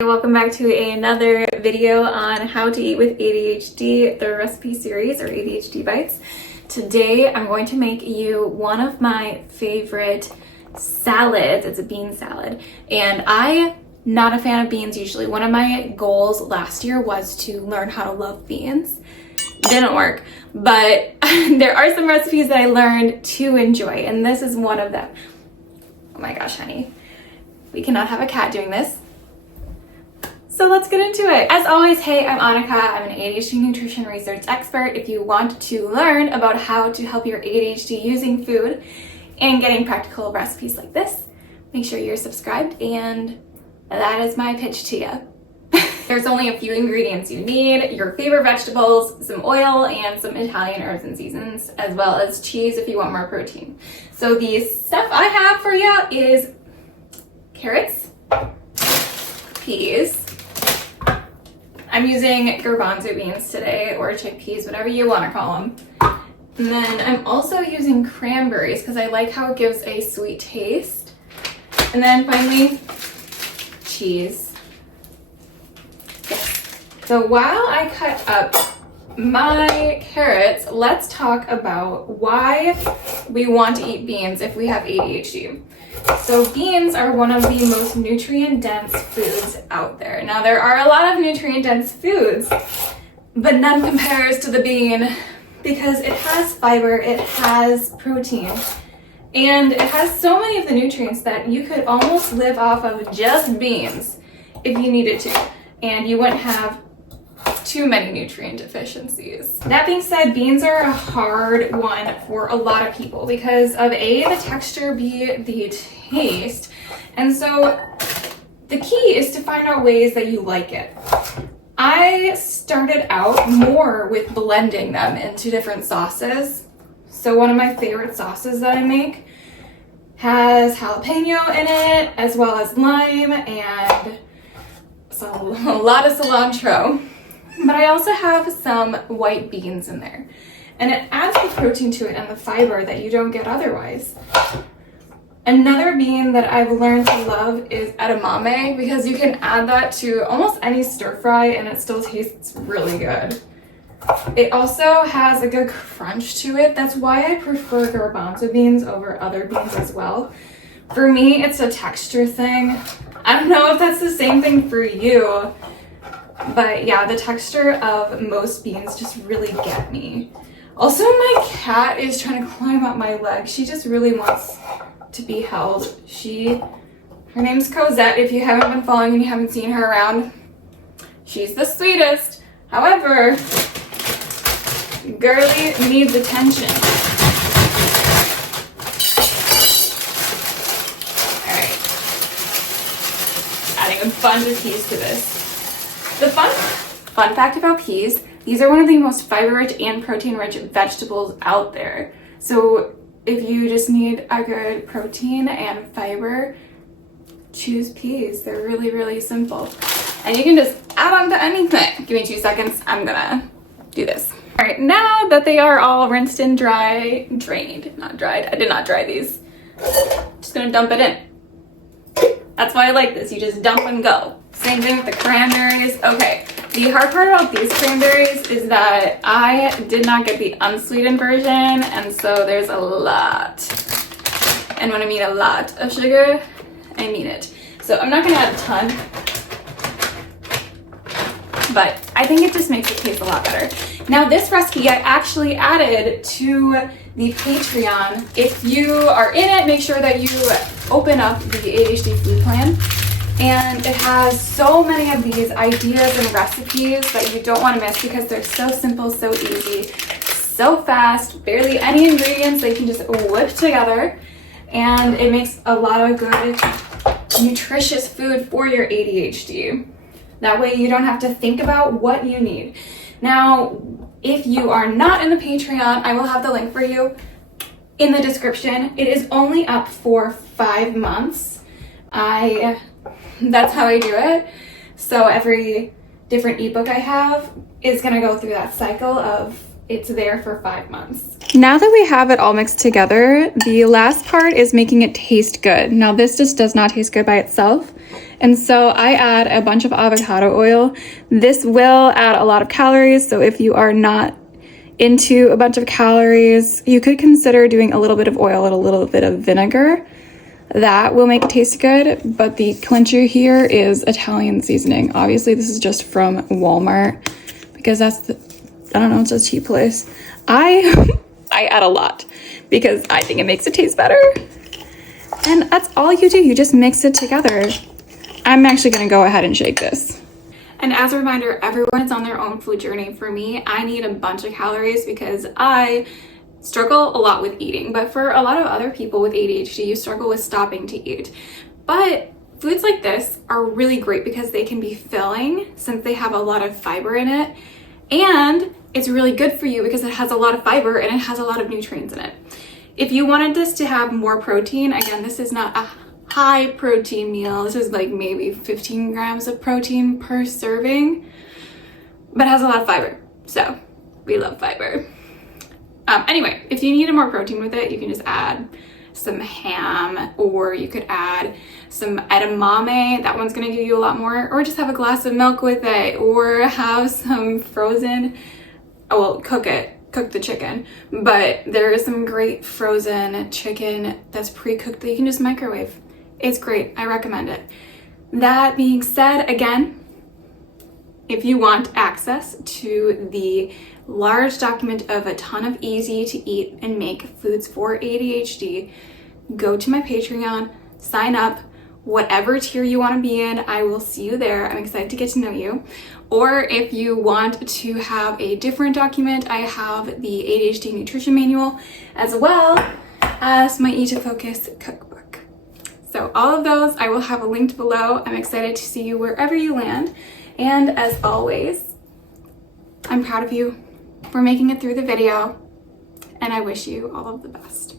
Welcome back to another video on how to eat with ADHD, the recipe series, or ADHD Bites. Today I'm going to make you one of my favorite salads. It's a bean salad, and I'm not a fan of beans usually. One of my goals last year was to learn how to love beans. Didn't work, but there are some recipes that I learned to enjoy, and this is one of them. Oh my gosh, honey. We cannot have a cat doing this. So let's get into it. As always, hey, I'm Annika. I'm an ADHD nutrition research expert. If you want to learn about how to help your ADHD using food and getting practical recipes like this, make sure you're subscribed, and that is my pitch to you. There's only a few ingredients you need: your favorite vegetables, some oil, and some Italian herbs and seasons, as well as cheese if you want more protein. So the stuff I have for you is carrots, peas. I'm using garbanzo beans today, or chickpeas, whatever you want to call them. And then I'm also using cranberries because I like how it gives a sweet taste. And then finally, cheese. Yes. So while I cut up my carrots, let's talk about why we want to eat beans if we have ADHD. So beans are one of the most nutrient-dense foods out there. Now, there are a lot of nutrient-dense foods, but none compares to the bean because it has fiber, it has protein, and it has so many of the nutrients that you could almost live off of just beans if you needed to, and you wouldn't have too many nutrient deficiencies. That being said, beans are a hard one for a lot of people because of A, the texture, B, the taste. And so the key is to find out ways that you like it. I started out more with blending them into different sauces. So one of my favorite sauces that I make has jalapeno in it, as well as lime and a lot of cilantro. But I also have some white beans in there, and it adds the protein to it and the fiber that you don't get otherwise. Another bean that I've learned to love is edamame, because you can add that to almost any stir fry and it still tastes really good. It also has a good crunch to it. That's why I prefer garbanzo beans over other beans as well. For me, it's a texture thing. I don't know if that's the same thing for you, but yeah, the texture of most beans just really get me. Also, my cat is trying to climb up my leg. She just really wants to be held. Her name's Cosette. If you haven't been following and you haven't seen her around, she's the sweetest. However, girly needs attention. Alright. Adding a bunch of peas to this. The fun fact about peas, these are one of the most fiber-rich and protein-rich vegetables out there. So if you just need a good protein and fiber, choose peas. They're really, really simple. And you can just add on to anything. Give me 2 seconds. I'm gonna do this. All right, now that they are all rinsed and drained, not dried. I did not dry these. Just gonna dump it in. That's why I like this. You just dump and go. Same thing with the cranberries. Okay, the hard part about these cranberries is that I did not get the unsweetened version, and so there's a lot. And when I mean a lot of sugar, I mean it. So I'm not gonna add a ton, but I think it just makes it taste a lot better. Now, this recipe I actually added to the Patreon. If you are in it, make sure that you open up the ADHD food plan. And it has so many of these ideas and recipes that you don't want to miss because they're so simple, so easy, so fast, barely any ingredients that you can just whip together. And it makes a lot of good, nutritious food for your ADHD. That way you don't have to think about what you need. Now, if you are not in the Patreon, I will have the link for you in the description. It is only up for 5 months. That's how I do it. So every different ebook I have is gonna go through that cycle of it's there for 5 months. Now that we have it all mixed together, the last part is making it taste good. Now this just does not taste good by itself. And so I add a bunch of avocado oil. This will add a lot of calories. So if you are not into a bunch of calories, you could consider doing a little bit of oil and a little bit of vinegar. That will make it taste good. But the clincher here is Italian seasoning. Obviously this is just from Walmart because that's I don't know, it's a cheap place. I add a lot because I think it makes it taste better. And that's all you do. You just mix it together. I'm actually gonna go ahead and shake this. And as a reminder, everyone is on their own food journey. For me, I need a bunch of calories because I struggle a lot with eating. But for a lot of other people with ADHD, you struggle with stopping to eat. But foods like this are really great because they can be filling since they have a lot of fiber in it. And it's really good for you because it has a lot of fiber and it has a lot of nutrients in it. If you wanted this to have more protein, again, this is not a high protein meal. This is like maybe 15 grams of protein per serving, but it has a lot of fiber. So we love fiber. Anyway, if you needed more protein with it, you can just add some ham, or you could add some edamame. That one's gonna give you a lot more, or just have a glass of milk with it, or have some frozen, cook the chicken. But there is some great frozen chicken that's pre-cooked that you can just microwave. It's great, I recommend it. That being said, again, if you want access to the large document of a ton of easy to eat and make foods for ADHD, go to my Patreon, sign up, whatever tier you want to be in, I will see you there. I'm excited to get to know you. Or if you want to have a different document, I have the ADHD nutrition manual as well as my Eat to Focus cookbook. So all of those I will have linked below. I'm excited to see you wherever you land. And as always, I'm proud of you for making it through the video, and I wish you all of the best.